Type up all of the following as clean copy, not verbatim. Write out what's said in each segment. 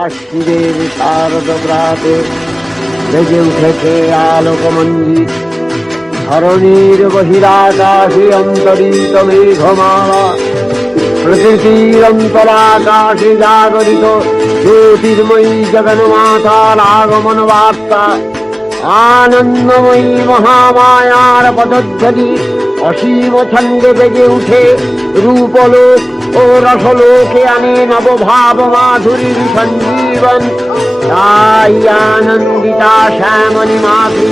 আশ্বিনের শারদ প্রাতে বেজে উঠেছে আলোকমঞ্জিত। ধরণীর বহিরাকাশে অন্তরিত মেঘমালা, প্রকৃতির অন্তরাকাশে জাগরিত জ্যোতির্ময়ী জগন্মাতার আগমন বার্তা। আনন্দময়ী মহামায়ার পদধ্বনি অসীম ছন্দে বেজে উঠে রূপলোক ও রসলোকে আনে নবভাব মাধুরীর সঞ্জীবন। তাই আনন্দিতা শ্যামলী মাতৃ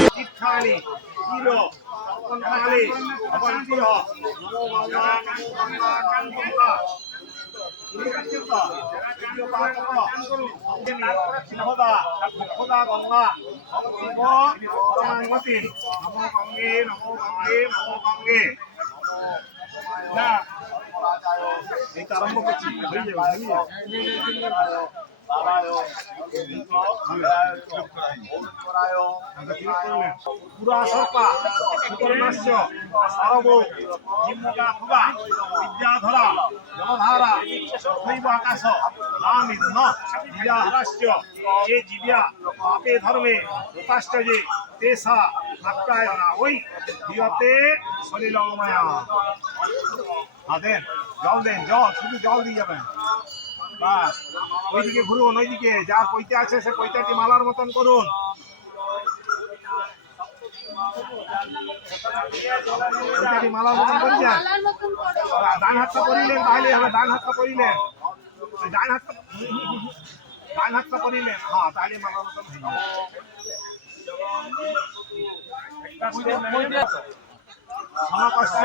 আরম্ভ করছি পুরা সর্পা সুকর্ণাস্য সরবৌ জিম্মকা ফুগা বিদ্যাধরা জলধারা শৈব আকাশ নামিন্ন জীবাহরাস্য যে জীব্যা পাপে ধর্মে রূপাশ্চ যে তেসা নাট্যায়না ওই দিয়তে সলিলময়া। দেন জল দেন, জল শুধু জল দিয়ে যাবেন। ওইদিকে ঘুরুন, ওইদিকে যার পৈতে আছে সে পৈতাটি মালার মতন করুন। মালার মতন করিলেন, ডান হাতটা করিলেন তাহলে হবে। ডান হাতটা করিলেন, ডান হাতটা করিলেন, হ্যাঁ তাহলে মালার মতন সনকস্য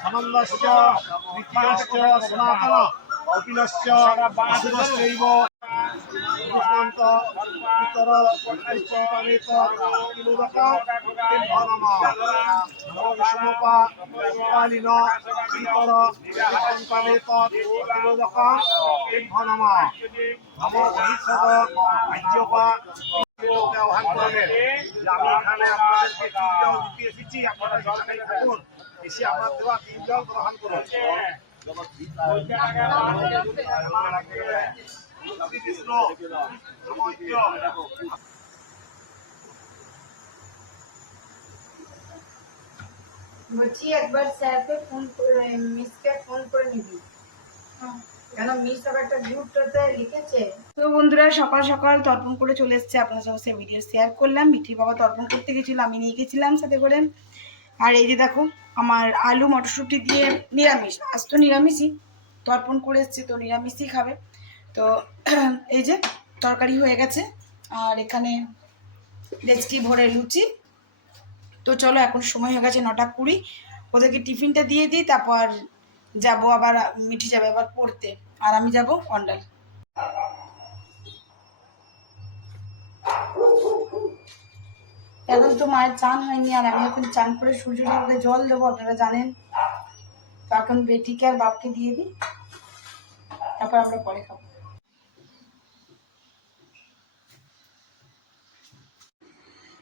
সনন্দস্য নিত্যস্য সনাতন কপিলস্য বাসুদস্যৈব দুষ্মন্ত ইতর পঞ্চমেত কিলোদক তিনভনম নমঃ কালিন ইতর পঞ্চমেত কিলোদক তিনভনম নম বহিষ্যৎ আজ্ঞপা আহ্বান করলেন যে আমি এখানে আপনাদেরকে 3 জল দিতে এসেছি, আপনারা জলটাই থাকুন, এসে আমার দেওয়া 3 জল গ্রহণ করুন। বলছি একবার স্যারকে ফোন করে মিসকে ফোন করে নিবি, কেন মিস আবার একটা গ্রুপটাতে লিখেছে। তো বন্ধুরা সকাল সকাল তর্পণ করে চলে এসছে, আপনার সঙ্গে ভিডিও শেয়ার করলাম। মিঠি বাবা তর্পণ করতে গেছিলো, আমি নিয়ে গেছিলাম সাথে করে। আর এই যে দেখো আমার আলু মটরশুঁটি দিয়ে নিরামিষ, আজ তো নিরামিষই তর্পণ করে এসছে, তো নিরামিষই খাবে। তো এই যে তরকারি হয়ে গেছে, আর এখানে ডেচকি ভরে লুচি। তো চলো এখন সময় হয়ে গেছে 9:20, ওদেরকে টিফিনটা দিয়ে দিই, তারপর যাব আবার, মিঠি যাবে আবার পড়তে, আর আমি যাব অন্ডাল। এখন তো মায়ের চান হয়নি, আর আমি এখন চান করে সূর্য ঠাকুরকে জল দেবো, আপনারা জানেন। তো এখন বেটিকে আর বাপকে দিয়ে দিই, তারপর আমরা পরে খাবো।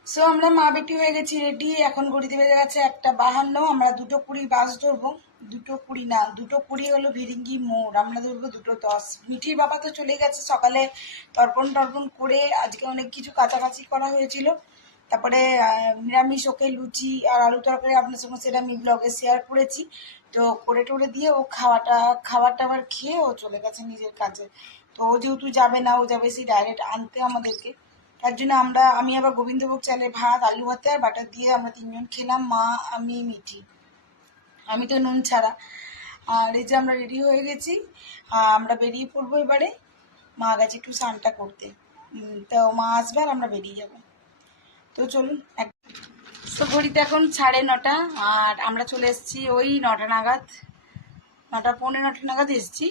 সো আমরা মা বেটি হয়ে গেছি রেডি, এখন ঘড়িতে বেজে গেছে 1:52। আমরা 2:20 বাস ধরবো, 2:20 না 2:20 হলো ভিরিঙ্গি মোড়, আমরা ধরবো 2:10। মিঠির বাবা তো চলে গেছে সকালে তর্পণ করে, আজকে অনেক কিছু কাছাকাছি করা হয়েছিল। তারপরে নিরামিষ ওকে লুচি আর আলু তরকারি, আপনার সঙ্গে সেটা আমি ব্লগে শেয়ার করেছি। তো করে টোরে দিয়ে ও খাবারটা আবার খেয়ে ও চলে গেছে নিজের কাজে। তো ও যেহেতু যাবে না, ও যাবে সেই ডাইরেক্ট আনতে আমাদেরকে, তার জন্য আমি আবার গোবিন্দভোগ চালের ভাত, আলু ভাতে আর বাটার দিয়ে আমরা 3 জন খেলাম, মা আমি মিঠি, আমি তো নুন ছাড়া। আর এই যে আমরা রেডি হয়ে গেছি, আমরা বেরিয়ে পড়বো এবারে। মা গেছে একটু স্নানটা করতে, তো মা আসবে আর আমরা বেরিয়ে যাব। তো চলুন। তো ঘড়িতে এখন 9:30, আর আমরা চলে এসেছি ওই 9টা নাগাদ, 9:15 নাগাদ এসেছি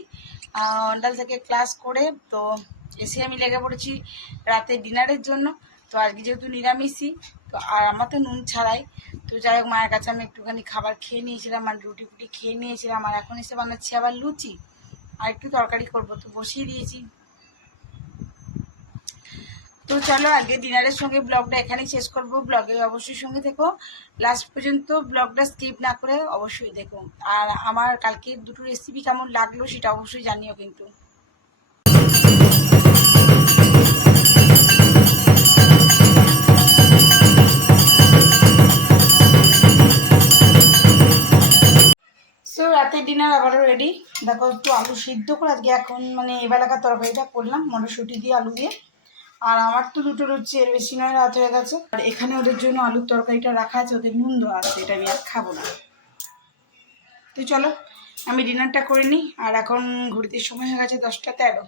অন্ডাল থেকে ক্লাস করে। তো এসে আমি লেগে পড়েছি রাতে ডিনারের জন্য। তো আজকে যেহেতু নিরামিষই, তো আর আমার তো নুন ছাড়াই, তো যাই হোক মায়ের কাছে আমি একটুখানি খাবার খেয়ে নিয়েছিলাম, আর রুটি ফুটি খেয়ে নিয়েছিলাম। আর এখন এসে বানাচ্ছি আবার লুচি আর একটু তরকারি করবো, তো বসিয়ে দিয়েছি। তো চলো আজকে ডিনারের সঙ্গে ব্লগটা এখানেই শেষ করবো। ব্লগে অবশ্যই সঙ্গে থেকো, লাস্ট পর্যন্ত ব্লগটা স্কিপ না করে অবশ্যই দেখো। আর আমার কালকে 2টো রেসিপি কেমন লাগলো সেটা অবশ্যই জানিও কিন্তু। ডিনার আবারও রেডি। দেখো একটু আলু সিদ্ধ করে আজকে এখন মানে এবেলাকার তরকারিটা করলাম মটরশুঁটি দিয়ে আলু দিয়ে। আর আমার তো দুটো লুচি, এর বেশি নয়, রাত হয়ে গেছে। আর এখানে ওদের জন্য আলুর তরকারিটা রাখা আছে, ওদের নুন দেওয়া আছে, এটা আমি আর খাবো না। তো চলো আমি ডিনারটা করে নিই। আর এখন ঘড়িতে সময় হয়ে গেছে 10টা 13।